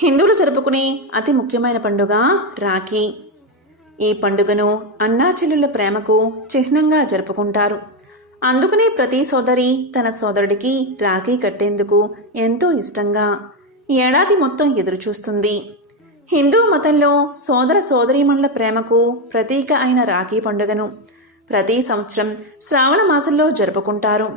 హిందువులు జరుపుకునే అతి ముఖ్యమైన పండుగ రాఖీ. ఈ పండుగను అన్నా చెల్లెళ్ళ ప్రేమకు చిహ్నంగా జరుపుకుంటారు. అందుకనే ప్రతి సోదరి తన సోదరుడికి రాఖీ కట్టేందుకు ఎంతో ఇష్టంగా ఏడాది మొత్తం ఎదురుచూస్తుంది. హిందూ మతంలో సోదర సోదరీమణుల ప్రేమకు ప్రతీక అయిన రాఖీ పండుగను ప్రతి సంవత్సరం శ్రావణ మాసంలో జరుపుకుంటారు.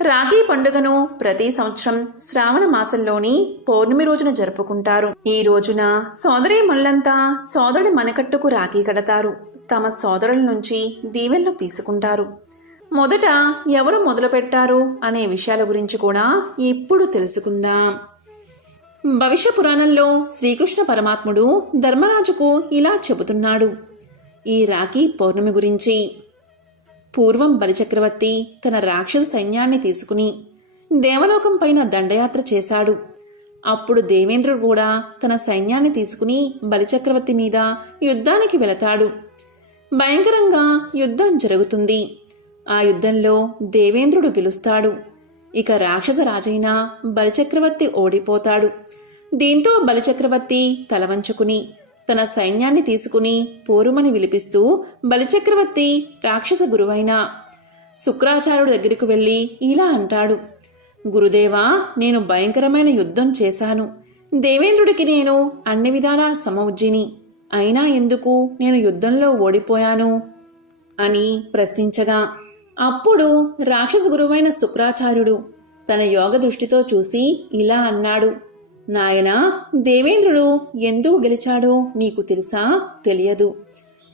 రాఖీ పండుగను ప్రతి సంవత్సరం శ్రావణ మాసంలోని పౌర్ణమి రోజున జరుపుకుంటారు. ఈ రోజున సోదరీమణులంతా సోదరుడి మనకట్టుకు రాఖీ కడతారు. తమ సోదరుల నుంచి దీవెనలు తీసుకుంటారు. మొదట ఎవరు మొదలు పెట్టారు అనే విషయాల గురించి కూడా ఇప్పుడు తెలుసుకుందాం. భవిష్య పురాణంలో శ్రీకృష్ణ పరమాత్ముడు ధర్మరాజుకు ఇలా చెబుతున్నాడు ఈ రాఖీ పౌర్ణమి గురించి. పూర్వం బలిచక్రవర్తి తన రాక్షస సైన్యాన్ని తీసుకుని దేవలోకం పైన దండయాత్ర చేశాడు. అప్పుడు దేవేంద్రుడు కూడా తన సైన్యాన్ని తీసుకుని బలిచక్రవర్తి మీద యుద్ధానికి వెళతాడు. భయంకరంగా యుద్ధం జరుగుతుంది. ఆ యుద్ధంలో దేవేంద్రుడు గెలుస్తాడు. ఇక రాక్షస రాజైన బలిచక్రవర్తి ఓడిపోతాడు. దీంతో బలిచక్రవర్తి తలవంచుకుని తన సైన్యాన్ని తీసుకుని పోరుమని విలిపిస్తూ బలిచక్రవర్తి రాక్షస గురువైన శుక్రాచార్యుడి దగ్గరికి వెళ్ళి ఇలా అంటాడు, గురుదేవా, నేను భయంకరమైన యుద్ధం చేశాను. దేవేంద్రుడికి నేను అన్ని విధాలా సమవుజ్జిని. అయినా ఎందుకు నేను యుద్ధంలో ఓడిపోయాను అని ప్రశ్నించగా అప్పుడు రాక్షస గురువైన శుక్రాచార్యుడు తన యోగ దృష్టితో చూసి ఇలా అన్నాడు, నాయనా, దేవేంద్రుడు ఎందుకు గెలిచాడో నీకు తెలుసా? తెలియదు.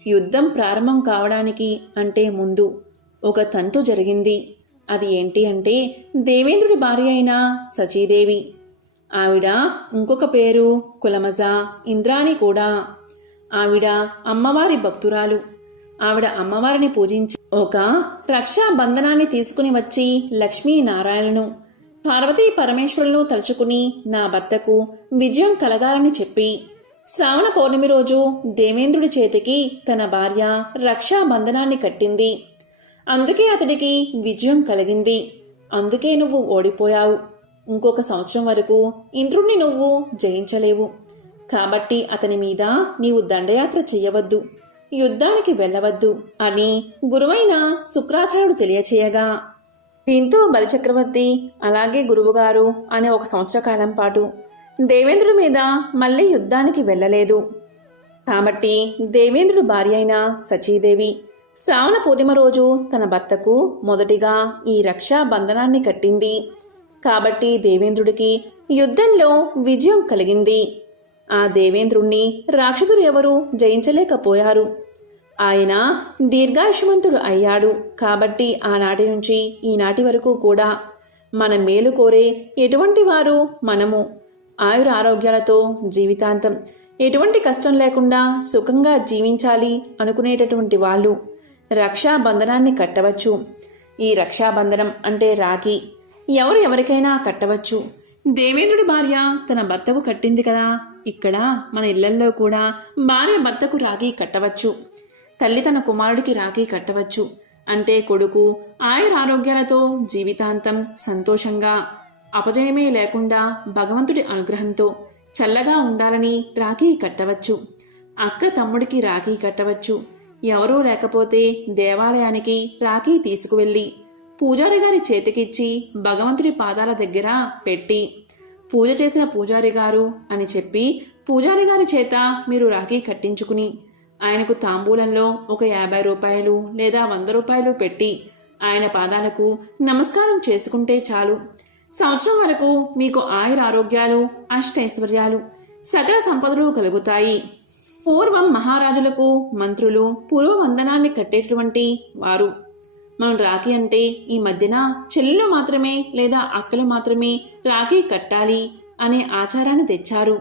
యుద్ధం ప్రారంభం కావడానికి అంటే ముందు ఒక తంతు జరిగింది. అది ఏంటి అంటే దేవేంద్రుడి భార్య అయిన సచీదేవి. ఆవిడ ఇంకొక పేరు కులమజ, ఇంద్రాణి కూడా. ఆవిడ అమ్మవారి భక్తురాలు. ఆవిడ అమ్మవారిని పూజించి ఒక రక్షా బంధనాన్ని తీసుకుని వచ్చి లక్ష్మీనారాయణను పార్వతీ పరమేశ్వరులను తలుచుకుని నా భర్తకు విజయం కలగాలని చెప్పి శ్రావణ పౌర్ణమి రోజు దేవేంద్రుడి చేతికి తన భార్య రక్షా బంధనాన్ని కట్టింది. అందుకే అతడికి విజయం కలిగింది. అందుకే నువ్వు ఓడిపోయావు. ఇంకొక సంవత్సరం వరకు ఇంద్రుణ్ణి నువ్వు జయించలేవు. కాబట్టి అతని మీద నీవు దండయాత్ర చెయ్యవద్దు, యుద్ధానికి వెళ్ళవద్దు అని గురువైన శుక్రాచార్యుడు తెలియచేయగా దీంతో బలిచక్రవర్తి అలాగే గురువుగారు అనే ఒక సంవత్సర కాలం పాటు దేవేంద్రుడి మీద మళ్లీ యుద్ధానికి వెళ్ళలేదు. కాబట్టి దేవేంద్రుడి భార్య అయిన సచీదేవి శ్రావణ పూర్ణిమ రోజు తన భర్తకు మొదటిగా ఈ రక్షా బంధనాన్ని కట్టింది. కాబట్టి దేవేంద్రుడికి యుద్ధంలో విజయం కలిగింది. ఆ దేవేంద్రుణ్ణి రాక్షసులు ఎవరూ జయించలేకపోయారు. ఆయన దీర్ఘాయుష్మంతుడు అయ్యాడు. కాబట్టి ఆనాటి నుంచి ఈనాటి వరకు కూడా మన మేలు కోరే ఎటువంటి వారు మనము ఆయురారోగ్యాలతో జీవితాంతం ఎటువంటి కష్టం లేకుండా సుఖంగా జీవించాలి అనుకునేటటువంటి వాళ్ళు రక్షాబంధనాన్ని కట్టవచ్చు. ఈ రక్షాబంధనం అంటే రాఖీ ఎవరు ఎవరికైనా కట్టవచ్చు. దేవేంద్రుడి భార్య తన భర్తకు కట్టింది కదా. ఇక్కడ మన ఇళ్లల్లో కూడా భార్య భర్తకు రాఖీ కట్టవచ్చు. తల్లి తన కుమారుడికి రాఖీ కట్టవచ్చు. అంటే కొడుకు ఆయురారోగ్యాలతో జీవితాంతం సంతోషంగా అపజయమే లేకుండా భగవంతుడి అనుగ్రహంతో చల్లగా ఉండాలని రాఖీ కట్టవచ్చు. అక్క తమ్ముడికి రాఖీ కట్టవచ్చు. ఎవరూ లేకపోతే దేవాలయానికి రాఖీ తీసుకువెళ్ళి పూజారి గారి చేతికిచ్చి భగవంతుడి పాదాల దగ్గర పెట్టి పూజ చేసిన పూజారి గారు అని చెప్పి పూజారి గారి చేత మీరు రాఖీ కట్టించుకుని ఆయనకు తాంబూలంలో ఒక 50 రూపాయలు లేదా 100 రూపాయలు పెట్టి ఆయన పాదాలకు నమస్కారం చేసుకుంటే చాలు. సంవత్సరం వరకు మీకు ఆయురారోగ్యాలు, అష్టైశ్వర్యాలు, సకల సంపదలు కలుగుతాయి. పూర్వం మహారాజులకు మంత్రులు పూర్వవందనాన్ని కట్టేటటువంటి వారు. మనం రాఖీ అంటే ఈ మధ్యన చెల్లెలు మాత్రమే లేదా అక్కలు మాత్రమే రాఖీ కట్టాలి అనే ఆచారాన్ని తెచ్చారు.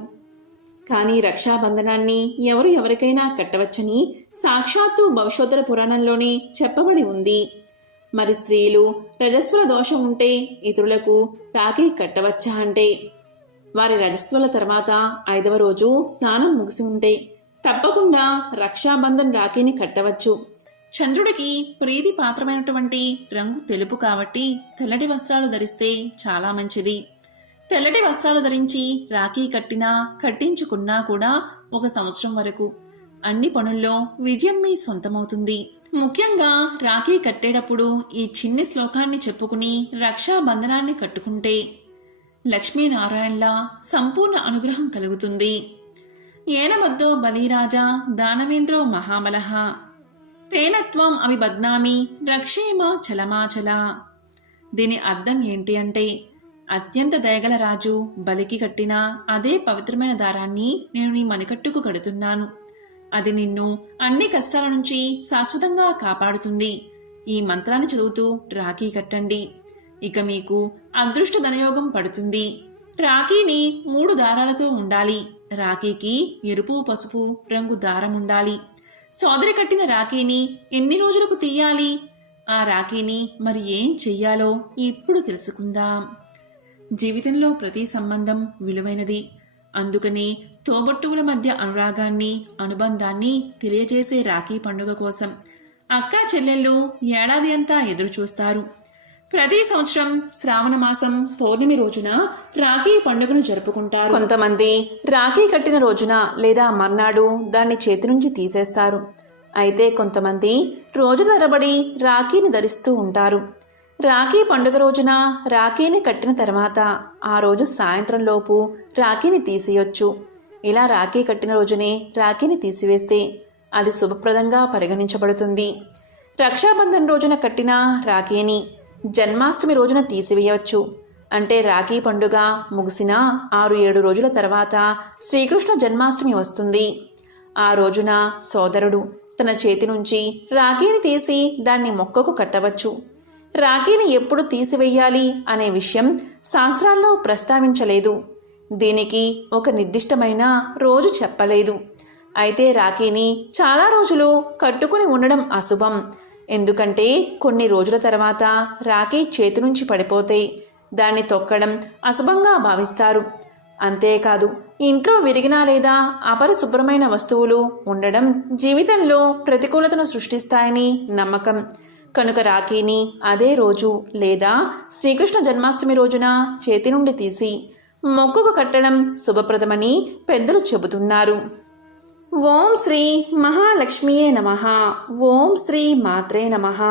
కానీ రక్షాబంధనాన్ని ఎవరు ఎవరికైనా కట్టవచ్చని సాక్షాత్తు భవిష్యోత్తర పురాణంలోనే చెప్పబడి ఉంది. మరి స్త్రీలు రజస్వల దోషం ఉంటే ఇతరులకు రాఖీ కట్టవచ్చా అంటే వారి రజస్వల తర్వాత 5వ రోజు స్నానం ముగిసి ఉంటే తప్పకుండా రక్షాబంధన్ రాఖీని కట్టవచ్చు. చంద్రుడికి ప్రీతి పాత్రమైనటువంటి రంగు తెలుపు కాబట్టి తెల్లటి వస్త్రాలు ధరిస్తే చాలా మంచిది. తెల్లటి వస్త్రాలు ధరించి రాఖీ కట్టినా కట్టించుకున్నా కూడా 1 సంవత్సరం వరకు అన్ని పనుల్లో విజయం మీ సొంతమవుతుంది. ముఖ్యంగా రాఖీ కట్టేటప్పుడు ఈ చిన్ని శ్లోకాన్ని చెప్పుకుని రక్షాబంధనాన్ని కట్టుకుంటే లక్ష్మీనారాయణలా సంపూర్ణ అనుగ్రహం కలుగుతుంది. ఏనమద్దో బలిరాజా దానవేంద్రో మహాబలః తేనత్వం అవిబధ్నామి రక్షేమ చలమాచల. దీని అర్థం ఏంటి అంటే, అత్యంత దయగల రాజు బలికి కట్టిన అదే పవిత్రమైన దారాన్ని నేను నీ మణికట్టుకు కడుతున్నాను. అది నిన్ను అన్ని కష్టాల నుంచి శాశ్వతంగా కాపాడుతుంది. ఈ మంత్రాన్ని చదువుతూ రాఖీ కట్టండి. ఇక మీకు అదృష్ట ధనయోగం పడుతుంది. రాఖీని 3 దారాలతో ఉండాలి. రాఖీకి ఎరుపు పసుపు రంగు దారం ఉండాలి. సోదరి కట్టిన రాఖీని ఎన్ని రోజులకు తీయాలి, ఆ రాఖీని మరి ఏం చెయ్యాలో ఇప్పుడు తెలుసుకుందాం. జీవితంలో ప్రతి సంబంధం విలువైనది. అందుకని తోబట్టువుల మధ్య అనురాగాన్ని అనుబంధాన్ని తెలియజేసే రాఖీ పండుగ కోసం అక్కా చెల్లెళ్ళు ఏడాది అంతా ఎదురు చూస్తారు. ప్రతి సంవత్సరం శ్రావణ మాసం పౌర్ణమి రోజున రాఖీ పండుగను జరుపుకుంటారు. కొంతమంది రాఖీ కట్టిన రోజున లేదా మర్నాడు దాన్ని చేతి నుంచి తీసేస్తారు. అయితే కొంతమంది రోజుల తరబడి రాఖీని ధరిస్తూ ఉంటారు. రాఖీ పండుగ రోజున రాఖీని కట్టిన తర్వాత ఆ రోజు సాయంత్రం లోపు రాఖీని తీసేయొచ్చు. ఇలా రాఖీ కట్టిన రోజునే రాఖీని తీసివేస్తే అది శుభప్రదంగా పరిగణించబడుతుంది. రక్షాబంధన్ రోజున కట్టిన రాఖీని జన్మాష్టమి రోజున తీసివేయవచ్చు. అంటే రాఖీ పండుగ ముగిసిన 6-7 రోజుల తర్వాత శ్రీకృష్ణ జన్మాష్టమి వస్తుంది. ఆ రోజున సోదరుడు తన చేతి నుంచి రాఖీని తీసి దాన్ని మొక్కకు కట్టవచ్చు. రాఖీని ఎప్పుడు తీసివేయాలి అనే విషయం శాస్త్రాల్లో ప్రస్తావించలేదు. దీనికి ఒక నిర్దిష్టమైన రోజు చెప్పలేదు. అయితే రాఖీని చాలా రోజులు కట్టుకుని ఉండడం అశుభం. ఎందుకంటే కొన్ని రోజుల తర్వాత రాఖీ చేతి నుంచి పడిపోతే దాన్ని తొక్కడం అశుభంగా భావిస్తారు. అంతేకాదు ఇంట్లో విరిగిన లేదా అపరిశుభ్రమైన వస్తువులు ఉండడం జీవితంలో ప్రతికూలతను సృష్టిస్తాయని నమ్మకం. కనుక రాఖీని అదే రోజు లేదా శ్రీకృష్ణ జన్మాష్టమి రోజున చేతి నుండి తీసి మొక్కుకు కట్టడం శుభప్రదమని పెద్దలు చెబుతున్నారు. ఓం శ్రీ మహాలక్ష్మియే నమః. ఓం శ్రీ మాత్రే నమః.